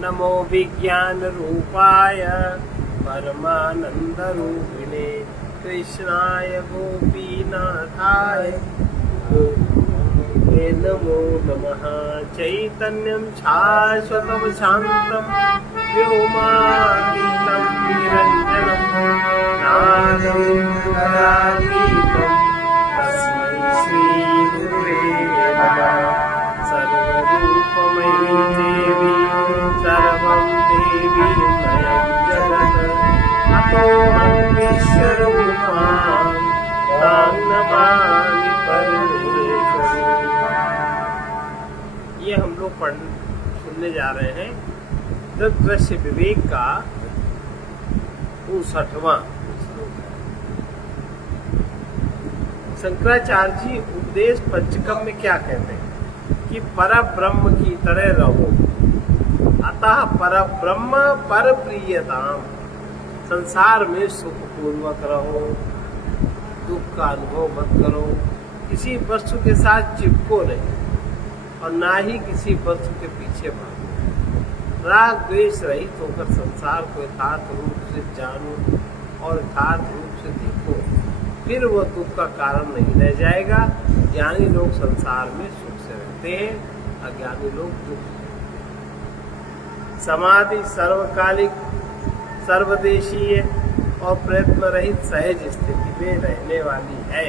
नमो विज्ञान रूपाय परमानंद रूपिणे कृष्णाय गोपीनाथाय नमो नमः। चैतन्यं शाश्वतं शान्तं व्योमातीतं निरञ्जनं नादं गुणातीतं तस्मै श्रीगुरुवे नमः। सर्वरूपमयी देवी सर्वं देवी मयं जगत् अतोऽहं विश्वरूपां तां नमामि परमेश्वरी। ये हम लोग सुनने जा रहे हैं दृश्य विवेक का 59वां श्लोक है। शंकराचार्य जी उपदेश पंचकम में क्या कहते हैं कि परब्रह्म की तरह रहो, अतः परब्रह्म पर प्रियताम। संसार में सुख पूर्वक रहो, दुख का अनुभव मत करो, किसी वस्तु के साथ चिपको नहीं और ना ही किसी वस्तु के पीछे भागो। राग द्वेष रहित होकर संसार को यथार्थ रूप से जानो और यथार्थ रूप से देखो, फिर वह दुख का कारण नहीं रह जाएगा। ज्ञानी लोग संसार में सुख से रहते हैं, अज्ञानी लोग दुख। समाधि सर्वकालिक, सर्वदेशीय और प्रयत्न रहित सहज स्थिति में रहने वाली है।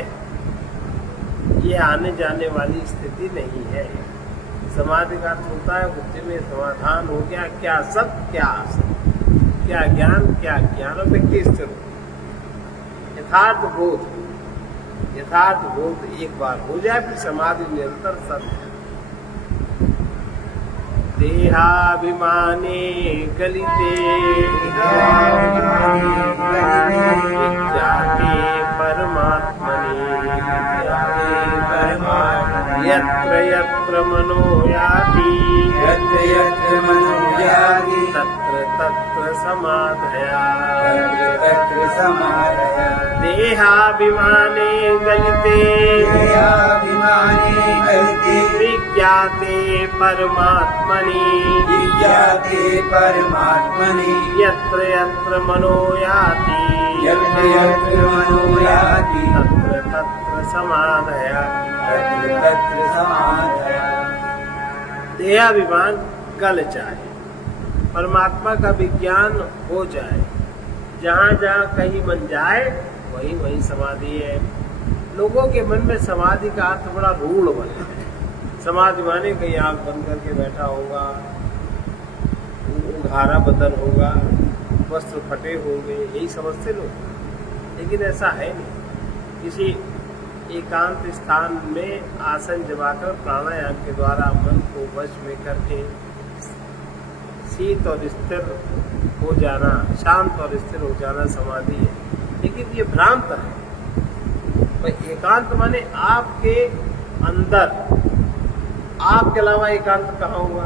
ये आने जाने वाली स्थिति नहीं है। समाधि का अर्थ होता है बुद्धि में समाधान हो गया, क्या सत्य क्या असत्य, क्या ज्ञान क्या ज्ञान, व्यक्ति स्थिर हो। यथार्थ बोध एक बार हो जाए फिर समाधि निरंतर सत्य। देहाभिमाने गलिते विद्याते परमात्मने यत्र यत्र मनो याति तत्र तत्र समाधया। देहाभिमाने गलिते विज्ञाते परमात्मनि यत्र यत्र मनो याति तत्र तत्र समाधया। देहाभिमान गल जाए, परमात्मा का विज्ञान हो जाए, जहाँ जहाँ कहीं मन जाए वहीं वहीं समाधि है। लोगों के मन में समाधि का अर्थ बड़ा रूढ़ बना है। समाधि माने कहीं आंख बंद करके बैठा होगा, उघारा बदन होगा, वस्त्र फटे होंगे, यही समझते लोग। लेकिन ऐसा है नहीं। किसी एकांत स्थान में आसन जमाकर प्राणायाम के द्वारा मन को वश में करके शीत और स्थिर हो जाना, शांत और स्थिर हो जाना समाधि है। लेकिन ये भ्रांत है। एकांत माने आपके अंदर, आपके अलावा एकांत कहाँ हुआ?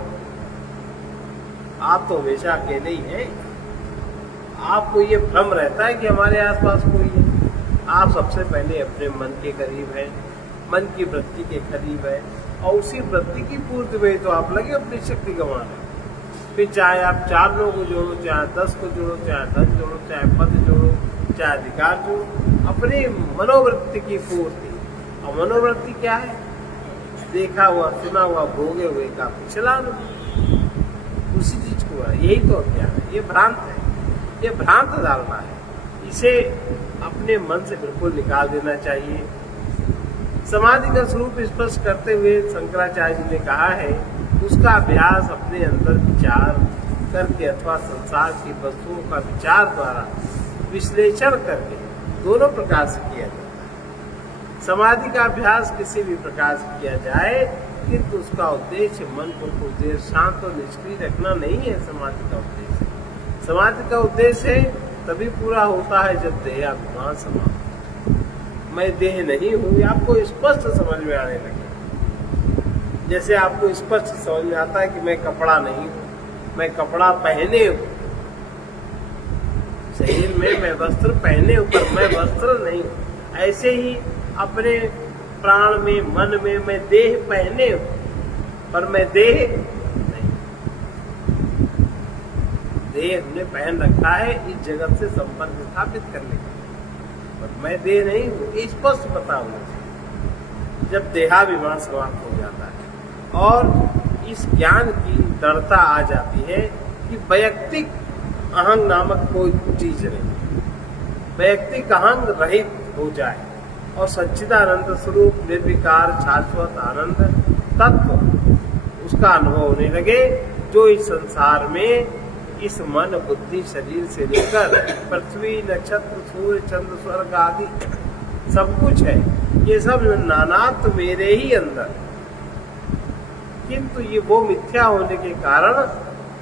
आप तो हमेशा अकेले ही हैं। आपको ये भ्रम रहता है कि हमारे आसपास कोई है। आप सबसे पहले अपने मन के करीब हैं, मन की वृत्ति के करीब है, और उसी वृत्ति की पूर्ति में तो आप लगे अपनी शक्ति गंवाने। फिर चाहे आप 4 लोगों को जोड़ो, चाहे 10 को जोड़ो, चाहे धन जोड़ो, चाहे पद जोड़ो, चाहे अधिकार जोड़ो, अपनी मनोवृत्ति की पूर्ति। और मनोवृत्ति क्या है? देखा हुआ, सुना हुआ, भोगे हुए का पिछलाना, उसी चीज को है। यही तो अज्ञान है। ये भ्रांत है, ये भ्रांत धारणा है। इसे अपने मन से बिल्कुल निकाल देना चाहिए। समाधि का स्वरूप स्पष्ट करते हुए शंकराचार्य जी ने कहा है, उसका अभ्यास अपने अंदर विचार करके अथवा संसार की वस्तुओं का विचार द्वारा विश्लेषण करके दोनों प्रकार से किया जाता है। समाधि का अभ्यास किसी भी प्रकार से किया जाए, किंतु उसका उद्देश्य मन को कुछ देर शांत और निष्क्रिय रखना नहीं है। समाधि का उद्देश्य, समाधि का उद्देश्य तभी पूरा होता है जब देहाभिमान समाप्त। मैं देह नहीं हूँ, आपको स्पष्ट समझ में आने लगे। जैसे आपको स्पष्ट समझ में आता है कि मैं कपड़ा नहीं हूँ, मैं कपड़ा पहने हूँ। शरीर में मैं वस्त्र पहने हूँ पर मैं वस्त्र नहीं हूँ। ऐसे ही अपने प्राण में, मन में मैं देह पहने हूँ पर मैं देह नहीं। देह हमने पहन रखा है इस जगत से संपर्क स्थापित करने का, पर मैं देह नहीं हूँ, ये स्पष्ट पता होना चाहिए जब देहाभिमान समाप्त हो जाता है और इस ज्ञान की दृढ़ता आ जाती है कि वैयक्तिक अहंग नामक कोई चीज नहीं, वैयक्तिक अहंग रहित हो जाए और सच्चिदानंद स्वरूप निर्विकार शाश्वत आनंद तत्व उसका अनुभव होने लगे, जो इस संसार में इस मन बुद्धि शरीर से लेकर पृथ्वी नक्षत्र सूर्य चंद्र स्वर्ग आदि सब कुछ है, ये सब नानात्व मेरे ही अंदर, किंतु ये वो मिथ्या होने के कारण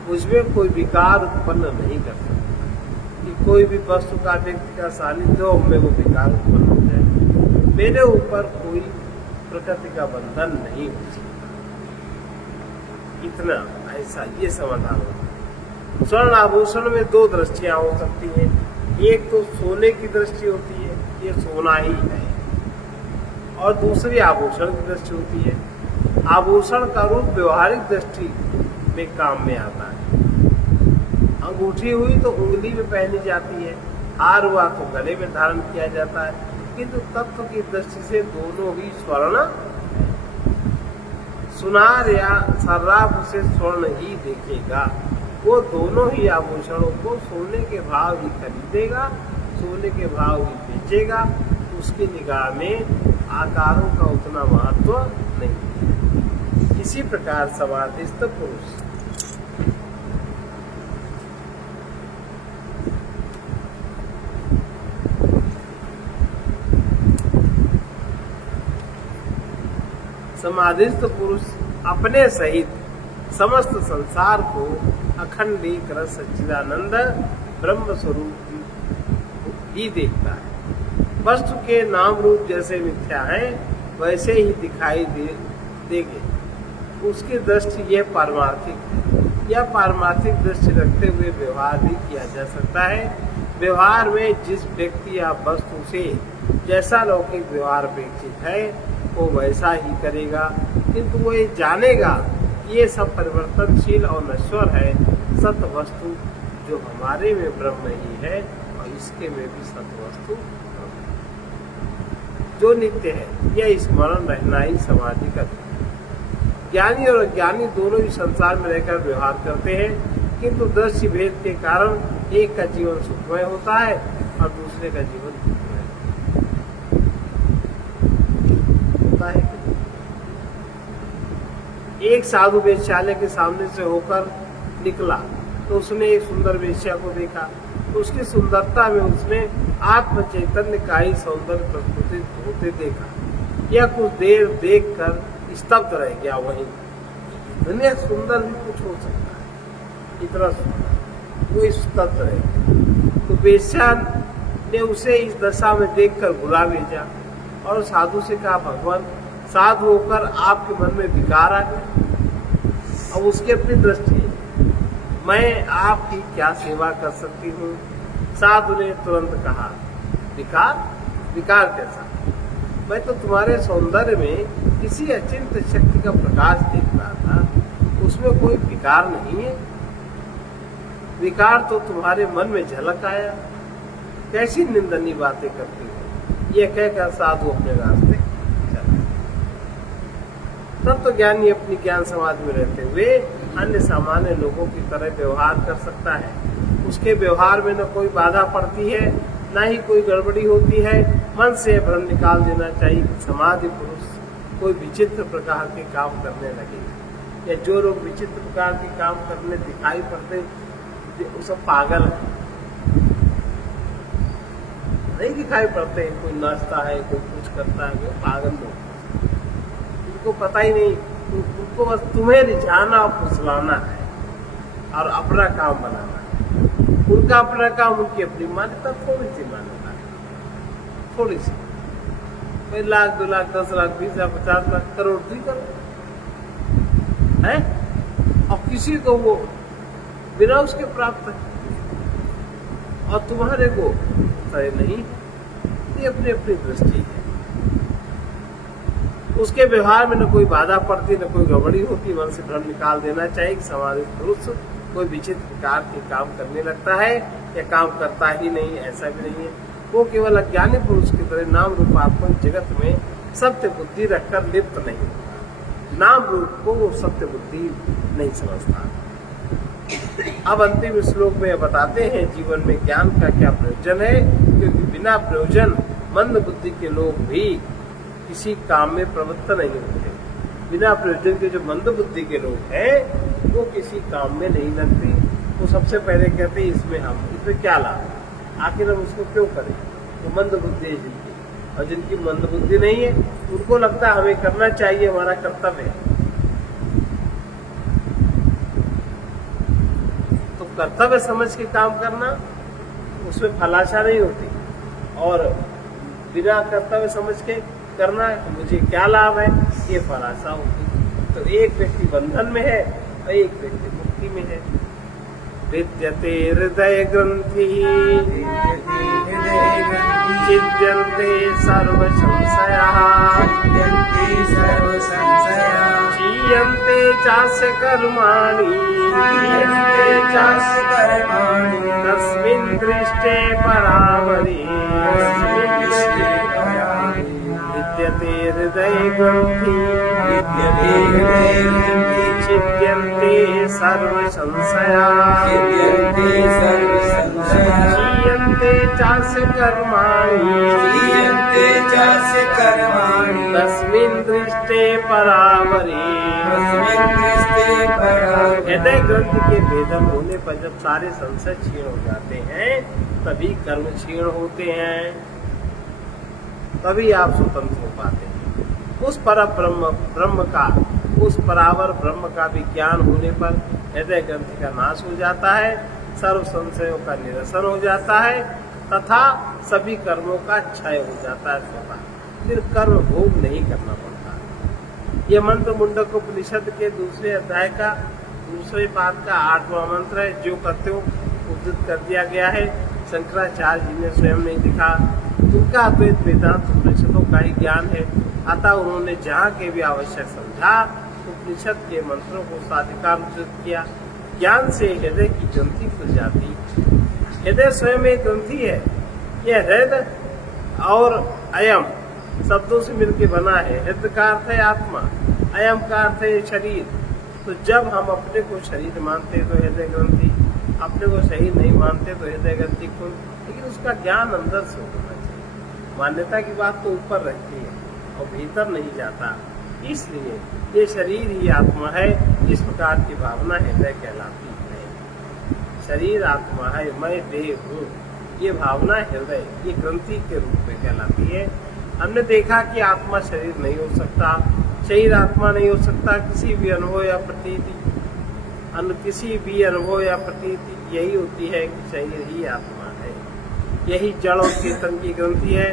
मुझमें कोई विकार उत्पन्न नहीं कर सकता कि कोई भी वस्तु का व्यक्ति का सानिध्य हो में वो विकार उत्पन्न हो जाए। मेरे ऊपर कोई प्रकृति का बंधन नहीं हो सकता। इतना ऐसा ये समाधान होता है। स्वर्ण आभूषण में दो दृष्टियां हो सकती हैं, एक तो सोने की दृष्टि होती है, ये सोना ही है, और दूसरी आभूषण की दृष्टि होती है। आभूषण का रूप व्यवहारिक दृष्टि में काम में आता है। अंगूठी हुई तो उंगली में पहनी जाती है, हार हुआ तो गले में धारण किया जाता है, किंतु तत्व की दृष्टि से दोनों ही स्वर्ण। सुनार या सर्राफ उसे स्वर्ण ही देखेगा, वो दोनों ही आभूषणों को सोने के भाव ही खरीदेगा, सोने के भाव ही बेचेगा, उसकी निगाह में आकारों का उतना महत्व नहीं। इसी प्रकार समाधिस्थ पुरुष समाधिस्थ पुरुष अपने सहित समस्त संसार को अखंड एक रस सच्चिदानंद ब्रह्म स्वरूप ही देखता है। वस्तु के नाम रूप जैसे मिथ्या हैं वैसे ही दिखाई देंगे, उसकी दृष्टि यह पारमार्थिक है। यह पारमार्थिक दृष्टि रखते हुए व्यवहार भी किया जा सकता है। व्यवहार में जिस व्यक्ति या वस्तु से जैसा लौकिक व्यवहार अपेक्षित है वो वैसा ही करेगा, किंतु वो ये जानेगा कि ये सब परिवर्तनशील और नश्वर है। सत वस्तु जो हमारे में ब्रह्म ही है और इसके में भी सत वस्तु जो नित्य है, यह स्मरण रहना ही समाधि का। ज्ञानी और अज्ञानी दोनों ही संसार में रहकर व्यवहार करते हैं, किंतु दृश्य भेद के कारण एक का जीवन सुखमय होता है और दूसरे का जीवन दुखमय होता है। एक साधु वेश्यालय के सामने से होकर निकला तो उसने एक सुंदर वेश्या को देखा, तो उसकी सुंदरता में उसने आत्म चैतन्य का ही सौंदर्य प्रस्फुटित होते देखा। यह कुछ देर देखकर स्तब्ध रह गया। वहीं दुनिया सुंदर भी कुछ हो सकता है, इतना सुंदर, वो स्तब्ध रह गया। तो वेश्या ने उसे इस दशा में देखकर भुला भेजा और साधु से कहा, भगवान साधु होकर आपके मन में विकार आ गया। अब उसकी अपनी दृष्टि है, मैं आपकी क्या सेवा कर सकती हूँ। साधु ने तुरंत कहा, विकार? विकार कैसा? मैं तो तुम्हारे सौंदर्य में किसी अचिंत शक्ति का प्रकाश देख रहा था, उसमें कोई विकार नहीं है। विकार तो तुम्हारे मन में झलक आया, कैसी निंदनीय बातें करती हो। यह कहकर साधु अपने रास्ते चला। तब तो ज्ञानी अपनी ज्ञान समाधि में रहते हुए अन्य सामान्य लोगों की तरह व्यवहार कर सकता है। उसके व्यवहार में न कोई बाधा पड़ती है, न ही कोई गड़बड़ी होती है। मन से भ्रम निकाल देना चाहिए कि समाधि पुरुष कोई विचित्र प्रकार के काम करने लगे, या जो लोग विचित्र प्रकार के काम करने दिखाई पड़ते वो सब पागल है। नहीं दिखाई पड़ते, कोई नाचता है, कोई कुछ करता है, वो पागल लोग, उनको पता ही नहीं। उनको बस तुम्हें रिझाना और फुसलाना है और अपना काम बनाना है। उनका अपना काम, उनकी अपनी मान्यता थोड़ी सी मान्यता है, थोड़ी सी। 1 लाख 2 लाख 10 लाख 20 लाख 50 लाख करोड़ भी करो है, और किसी को वो बिना उसके प्राप्त है और तुम्हारे को तय नहीं। ये अपनी अपनी दृष्टि है। उसके व्यवहार में न कोई बाधा पड़ती, न कोई गड़बड़ी होती। मन से भ्रम निकाल देना चाहिए कि समाधि पुरुष कोई विचित्र प्रकार के काम करने लगता है या काम करता ही नहीं, ऐसा भी नहीं है। वो केवल अज्ञानी पुरुष की तरह नाम रूपात्मक जगत में सत्य बुद्धि रखकर लिप्त नहीं होता, नाम रूप को वो सत्य बुद्धि नहीं समझता। अब अंतिम श्लोक में बताते हैं जीवन में ज्ञान का क्या प्रयोजन है, क्योंकि बिना प्रयोजन मंद बुद्धि के लोग भी किसी काम में प्रवृत्त नहीं होते। बिना प्रयोजन के जो मंद बुद्धि के लोग हैं वो किसी काम में नहीं लगते। वो सबसे पहले कहते हैं इसमें क्या लाभ है, आखिर हम उसको क्यों करें। तो मंद बुद्धि है जिनकी, और जिनकी मंद बुद्धि नहीं है उनको लगता है हमें करना चाहिए, हमारा कर्तव्य है। तो कर्तव्य समझ के काम करना, उसमें फलाशा नहीं होती। और बिना कर्तव्य समझ के करना मुझे क्या लाभ है, ये फलाशा होती। तो एक व्यक्ति बंधन में है और एक व्यक्ति मुक्ति में है। विद्यते हृदय ग्रंथि छिद्यन्ते सर्व संशयाः क्षीयन्ते चास्य कर्माणि तस्मिन् दृष्टे परावरे विद्यते हृदय ग्रंथि छिद्यन्ते सर्व संशयाः क्षीयन्ते चास्य कर्माणि तस्मिन् दृष्टे परावरे। हृदय ग्रंथ के भेदन होने पर जब सारे संशय क्षीण हो जाते हैं तभी कर्म क्षीण होते हैं, तभी आप स्वतंत्र हो पाते हैं। उस पर ब्रह्म का, उस परावर ब्रह्म का भी ज्ञान होने पर हृदय ग्रंथ का नाश हो जाता है, सर्व संशयों का निरसन हो जाता है तथा सभी कर्मों का क्षय हो जाता है स्वतः। फिर कर्म भोग नहीं करना पड़ता। यह मंत्र मुंडक उपनिषद के दूसरे अध्याय का दूसरे पाद का 8वां मंत्र है, जो कथ्यों उद्धृत कर दिया गया है। शंकराचार्य जी ने स्वयं नहीं लिखा, उनका अद्वैत वेदांत उपनिषदों का ही ज्ञान है। अतः उन्होंने जहाँ के भी आवश्यक समझा उपनिषद के मंत्रों को साधिकार किया। ज्ञान से हृदय की ग्रंथि खुल जाती। हृदय स्वयं एक ग्रंथि है। यह हृदय और अयम शब्दों से मिलकर बना है। हृदय का अर्थ है आत्मा, अयम का अर्थ है शरीर। तो जब हम अपने को शरीर मानते तो हृदय ग्रंथि, अपने को शरीर नहीं मानते तो हृदय ग्रंथि खुल, लेकिन उसका ज्ञान अंदर से होना चाहिए। मान्यता की बात तो ऊपर रहती है और भीतर नहीं जाता। इसलिए ये शरीर ही आत्मा है, इस प्रकार की भावना हृदय कहलाती है। शरीर आत्मा है, मैं देह हूँ, ये भावना हृदय, ये ग्रंथि के रूप में कहलाती है। हमने देखा कि आत्मा शरीर नहीं हो सकता, शरीर आत्मा नहीं हो सकता। किसी भी अनुभव या प्रतीति, किसी भी अनुभव या प्रतीति यही होती है कि शरीर ही आत्मा है। यही जड़ और चेतन की ग्रंथि है।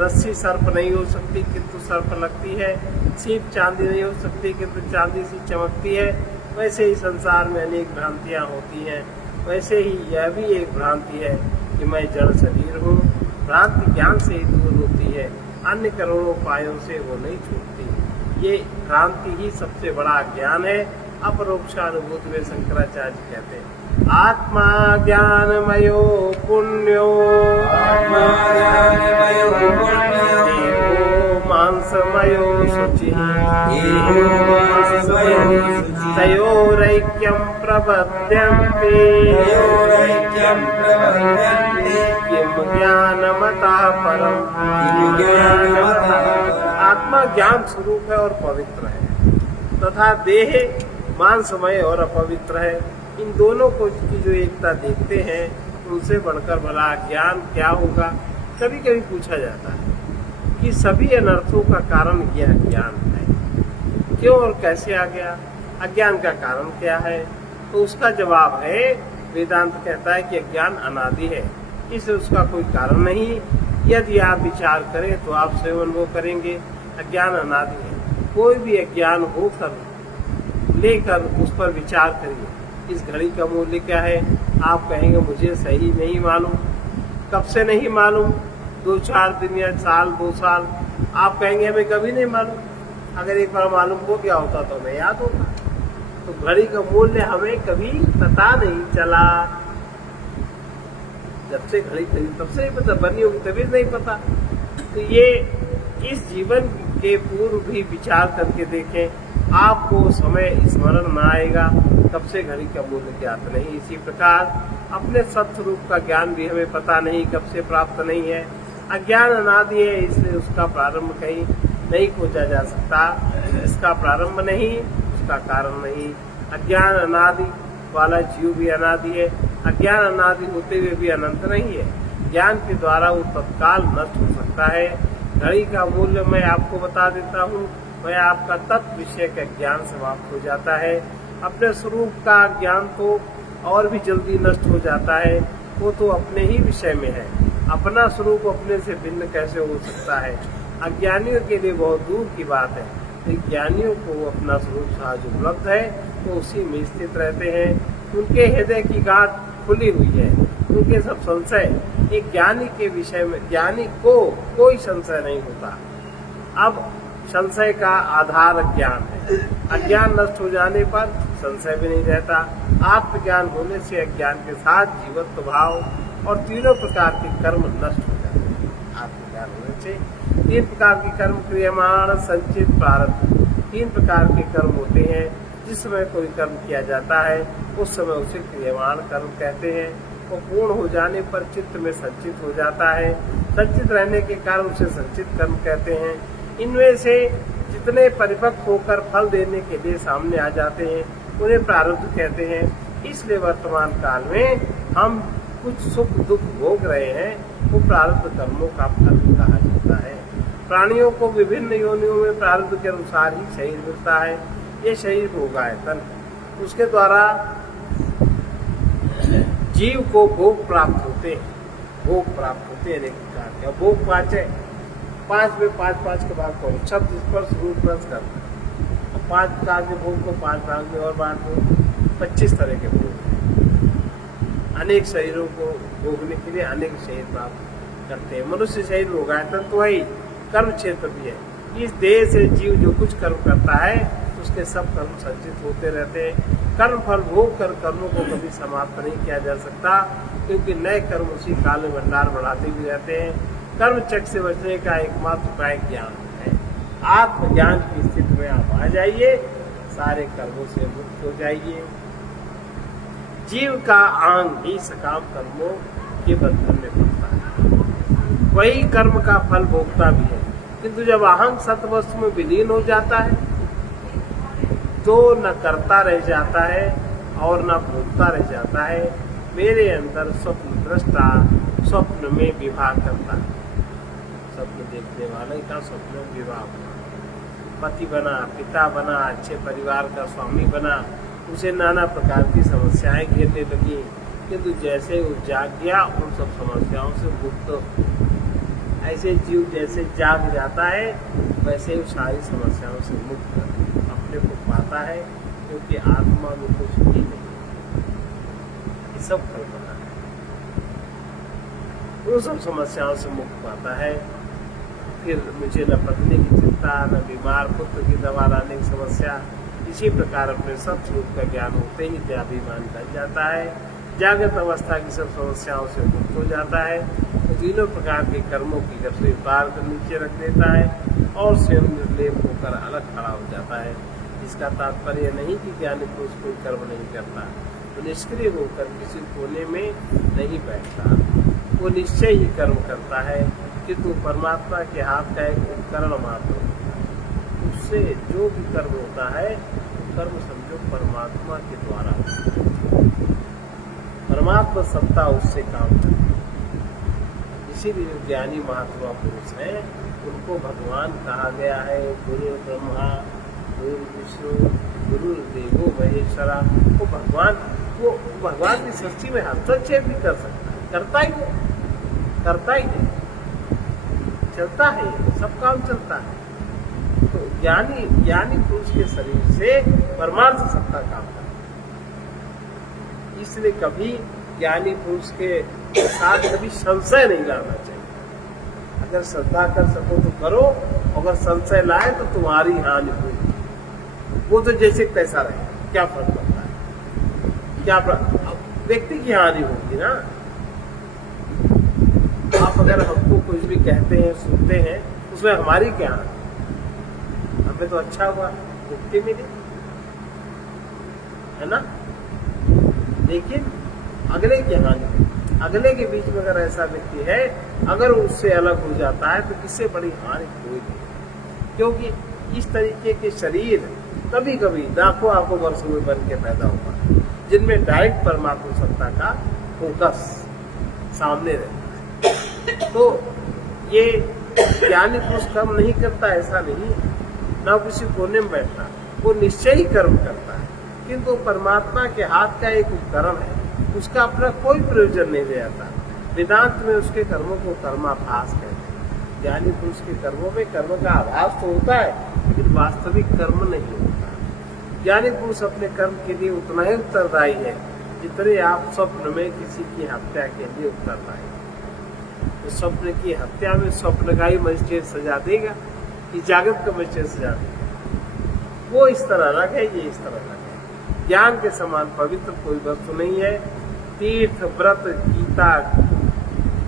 रस्सी सर्प नहीं हो सकती किंतु सर्प लगती है, सीप चांदी नहीं हो सकती किंतु चांदी सी चमकती है। वैसे ही संसार में अनेक भ्रांतियाँ होती हैं, वैसे ही यह भी एक भ्रांति है कि मैं जड़ शरीर हूँ। भ्रांति ज्ञान से ही दूर होती है, अन्य करोड़ों उपायों से वो नहीं छूटती। ये भ्रांति ही सबसे बड़ा ज्ञान है। अपरोक्षानुभूति में शंकराचार्य कहते हैं, आत्मा ज्ञानमयो पुण्यो देहो मांसमयो शुचिः तयोरैक्यं प्रपद्यन्ते किं ज्ञानमतः परम्। आत्मा ज्ञान स्वरूप है और पवित्र है तथा देह मांसमय और अपवित्र है। इन दोनों को की जो एकता देखते हैं उनसे बढ़कर भला ज्ञान क्या होगा। कभी कभी पूछा जाता है कि सभी अनर्थों का कारण यह ज्ञान है, क्यों और कैसे आ गया, अज्ञान का कारण क्या है। तो उसका जवाब है, वेदांत कहता है कि अज्ञान अनादि है, इसलिए उसका कोई कारण नहीं। यदि आप विचार करें तो आप स्वयं अनुभव करेंगे अज्ञान अनादि है। कोई भी अज्ञान होकर लेकर उस पर विचार करिए, इस घड़ी का मूल्य क्या है। आप कहेंगे मुझे सही नहीं मालूम। कब से नहीं मालूम? 2-4 दिन या साल 2 साल। आप कहेंगे हमें कभी नहीं मालूम। अगर एक बार मालूम हो गया होता तो हमें याद होता। तो घड़ी का मूल्य हमें कभी पता नहीं चला। जब से घड़ी खरीदी तब से नहीं पता, बनी होगी तभी नहीं पता। तो ये इस जीवन के पूर्व भी विचार करके देखें, आपको समय स्मरण न आएगा तब से घड़ी का मूल्य ज्ञात नहीं। इसी प्रकार अपने सत्स्वरूप का ज्ञान भी हमें पता नहीं कब से प्राप्त नहीं है। अज्ञान अनादि है, इसलिए उसका प्रारंभ कहीं नहीं खोजा जा सकता। इसका प्रारंभ नहीं, उसका कारण नहीं। अज्ञान अनादि वाला जीव भी अनादि है, अज्ञान अनादि होते हुए भी अनंत नहीं है। ज्ञान के द्वारा वो तत्काल नष्ट हो सकता है। घड़ी का मूल्य मैं आपको बता देता हूँ, वह आपका तत्व विषय का ज्ञान समाप्त हो जाता है। अपने स्वरूप का ज्ञान तो और भी जल्दी नष्ट हो जाता है, वो तो अपने ही विषय में है। अपना स्वरूप अपने से भिन्न कैसे हो सकता है? अज्ञानियों के लिए बहुत दूर की बात है। तो ज्ञानियों को अपना स्वरूप सहज उपलब्ध है, तो उसी में स्थित रहते हैं। उनके हृदय की गांठ खुली हुई है, उनके सब संशय एक ज्ञानी के विषय में, ज्ञानी को कोई संशय नहीं होता। अब संशय का आधार अज्ञान है। अज्ञान नष्ट हो जाने पर संशय भी नहीं रहता। आत्मज्ञान होने से अज्ञान के साथ जीवत्व भाव और तीनों प्रकार के कर्म नष्ट हो जाते हैं। आत्मज्ञान होने से 3 प्रकार के कर्म क्रियमाण संचित प्रारब्ध, 3 प्रकार के कर्म होते हैं। जिस समय कोई कर्म किया जाता है उस समय उसे क्रियमाण कर्म कहते हैं। वो पूर्ण हो जाने पर चित्त में संचित हो जाता है। संचित रहने के कारण उसे संचित कर्म कहते हैं। इनमें से जितने परिपक्व होकर फल देने के लिए सामने आ जाते हैं उन्हें प्रारब्ध कहते हैं। इसलिए वर्तमान काल में हम कुछ सुख दुख भोग रहे हैं, वो प्रारब्ध कर्मों का फल कहा जाता है। प्राणियों को विभिन्न योनियों में प्रारब्ध के अनुसार ही शरीर मिलता है। ये शरीर भोगायतन, उसके द्वारा जीव को भोग प्राप्त होते हैं। भोग प्राप्त होते हैं अनेक प्रकार के। भोग 5 है, 5 में 5 के भाग करो, शब्द स्पर्श रूप रस कर्म। 5 प्रकार के भोग को 5 भाग में और बांट दो, 25 तरह के भोग। अनेक शरीरों को भोगने के लिए अनेक शरीर प्राप्त करते हैं। मनुष्य शरीर भोगायतन तो है, कर्म क्षेत्र भी है। इस देह से जीव जो कुछ कर्म करता है उसके सब कर्म संचित होते रहते हैं। कर्म फल भोग कर कर्मों को कभी समाप्त नहीं किया जा सकता, क्योंकि नए कर्म उसी काल में भंडार बढ़ाते भी रहते हैं। कर्म चक्र से बचने का एकमात्र उपाय ज्ञान है। आत्मज्ञान की स्थिति में आप आ जाइए, सारे कर्मों से मुक्त हो जाइए। जीव का अंग ही सकाम कर्मों के बंधन में पड़ता है, वही कर्म का फल भोगता भी है। किंतु जब अहम सत्वस्तु में विलीन हो जाता है तो न करता रह जाता है और न भोगता रह जाता है। मेरे अंदर स्वप्न दृष्टा स्वप्न में विवाह करता है। स्वप्न देखने वाले का स्वप्न में विवाह हुआ, पति बना, पिता बना, अच्छे परिवार का स्वामी बना, उसे नाना प्रकार की समस्याएं घेरने लगी। किंतु जैसे वो जाग गया उन सब समस्याओं से मुक्त। ऐसे जीव जैसे जाग जाता है वैसे वो सारी समस्याओं से मुक्त अपने को पाता है, क्योंकि आत्मा में कुछ भी नहीं, ये सब कल्पना है। वो सब समस्याओं से मुक्त पाता है। फिर मुझे न पत्नी की चिंता, न बीमार पुत्र की दवा लाने की समस्या। इसी प्रकार अपने सत्स्वरूप का ज्ञान होते ही देहाभिमान कर जाता है। जागृत अवस्था की सब समस्याओं से मुक्त हो जाता है। तो तीनों प्रकार के कर्मों की गठरी उतार कर नीचे रख देता है और स्वयं निर्लेप होकर अलग खड़ा हो जाता है। इसका तात्पर्य नहीं कि ज्ञानी पुरुष कोई कर्म नहीं करता, वो निष्क्रिय होकर किसी कोने में नहीं बैठता, वो निश्चय ही कर्म करता है। किंतु परमात्मा के हाथ का एक उपकरण मात्र, उससे जो भी कर्म होता है कर्म समझो परमात्मा के द्वारा, परमात्मा सत्ता उससे काम करती है। इसीलिए जो ज्ञानी महात्मा पुरुष हैं उनको भगवान कहा गया है। गुरु ब्रह्मा गुरु विष्णु गुरु देवो महेश्वरा। वो भगवान की सृष्टि में हस्तक्षेप भी कर सकता है, करता ही नहीं, चलता है, सब काम चलता है। तो ज्ञानी पुरुष के शरीर से परमार्थ सत्ता काम करता है। इसलिए कभी ज्ञानी पुरुष के साथ कभी संशय नहीं लाना चाहिए। अगर श्रद्धा कर सको तो करो, अगर संशय लाए तो तुम्हारी हानि हुई। वो तो जैसे कैसा रहे, क्या फर्क पड़ता है? व्यक्ति की हानि होगी ना। आप अगर हमको कुछ भी कहते हैं, सुनते हैं, उसमें हमारी क्या हानि? हमें तो अच्छा हुआ, मुक्ति मिली, है ना। लेकिन अगले की हानि, अगले के बीच में अगर ऐसा व्यक्ति है, अगर उससे अलग हो जाता है तो किससे बड़ी हानि कोई नहीं। क्योंकि इस तरीके के शरीर कभी कभी लाखों वर्षों में बन के पैदा हुआ, जिनमें डायरेक्ट परमात्मा सत्ता का फोकस सामने रहता है। तो ये ज्ञानी पुरुष कर्म नहीं करता ऐसा नहीं है, ना किसी कोने में बैठता, वो निश्चय ही कर्म करता है, किंतु परमात्मा के हाथ का एक उपकरण है, उसका अपना कोई प्रयोजन नहीं ले जाता। वेदांत में उसके कर्मों को कर्माभास कहते हैं। ज्ञानी पुरुष के कर्मों में कर्म का आभास तो होता है, लेकिन वास्तविक कर्म नहीं होता। ज्ञानी पुरुष अपने कर्म के लिए उतना ही उत्तरदायी है जितने आप स्वप्न में किसी की हत्या के लिए उत्तरदायी है। तो स्वप्न की हत्या में स्वप्न का ही मजिस्ट्रेट सजा देगा कि जागृत का मजिस्ट्रेट सजा देगा। वो इस तरह अलग है, ये इस तरह अलग है। ज्ञान के समान पवित्र कोई वस्तु नहीं है। तीर्थ, व्रत, गीता,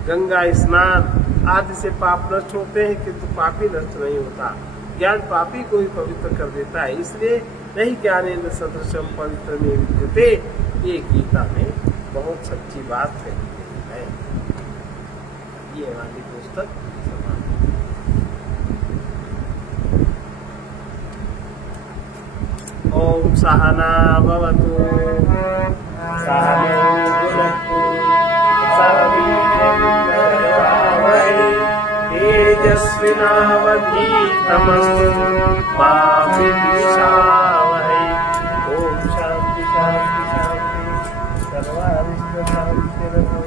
गंगा स्नान आदि से पाप नष्ट होते हैं, किंतु पापी नष्ट नहीं होता। ज्ञान पापी को ही पवित्र कर देता है। इसलिए नहीं ज्ञानेन सदृशम पवित्र में विद्यते, ये गीता में बहुत सच्ची बात है। ये वाली पुस्तक ओम सहना भवतु सहनौ भुनक्तु सह वीर्यं तेजस्विनावधीतमस्तु मा विद्विषावहै। ओम शांति शांति शांति सर्वारिष्ट शांतिर्भवतु।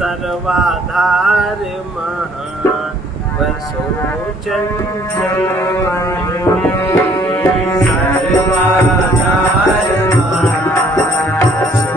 सर्वाधार महान वसो चंचल सर्वाधार महान वसो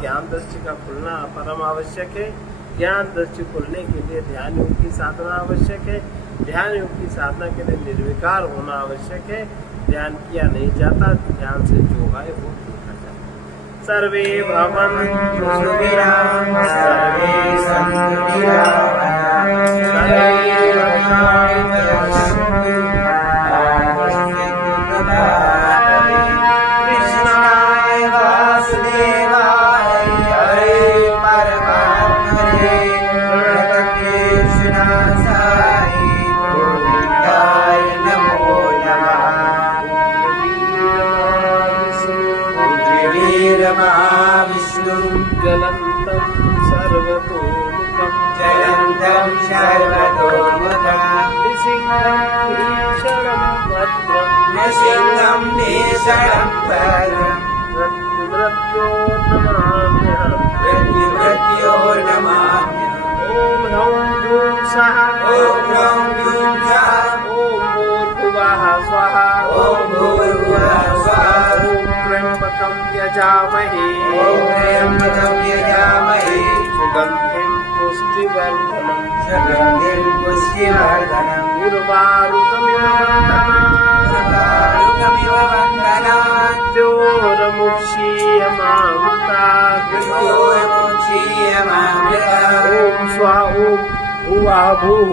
ज्ञान दृष्टि का खुलना परम आवश्यक है। ज्ञान दृष्टि खुलने के लिए ध्यान योग की साधना आवश्यक है। ध्यान योग की साधना के लिए निर्विकार होना आवश्यक है। ध्यान किया नहीं जाता, ध्यान से जो है वो देखा जाता। सर्वे भवन्तु सुखिनः, सर्वे सन्तु निरामयाः, सर्वे भद्राणि पश्यन्तु मा कश्चित् दुःखभाग् कृष्णाय वासुदेवाय हरे परमात्मने प्रणतक्लेशनाशाय गोविन्दाय नमो नमः। उग्रवीरमहाविष्णुं ज्वलन्तं सर्वतोमुखं नृसिंहं भीषणं भद्रं मृत्योर्नमाम्यहम्। ॐ ह्रौं ह्रूं सः ॐ भूर्भुवः स्वः ॐ त्र्यम्बकं यजामहे सुगन्धिं पुष्टिवर्धनम् उर्वारुकमिव वन्दनात् मृत्योर्मुक्षीयमामृतात्। ॐ स्वाहा ॐ भुवः भूः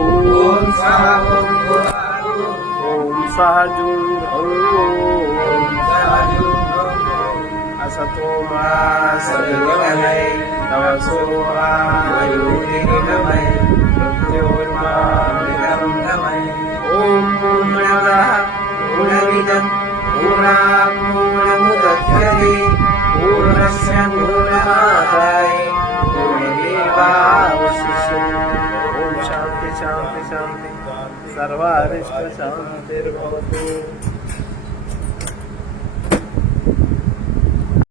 ॐ सहजूं असतो मा सद्गमय तमसो मा ज्योतिर्गमय मृत्योर्मामृतंगमय। ॐ पूर्णमदः पूर्णमिदं पूर्णात् पूर्णमुदच्यते पूर्णस्य पूर्णमादाय पूर्णमेवावशिष्यते। ॐ शान्ति शान्ति शान्ति सर्वारिष्ट शान्तिर्भवतु।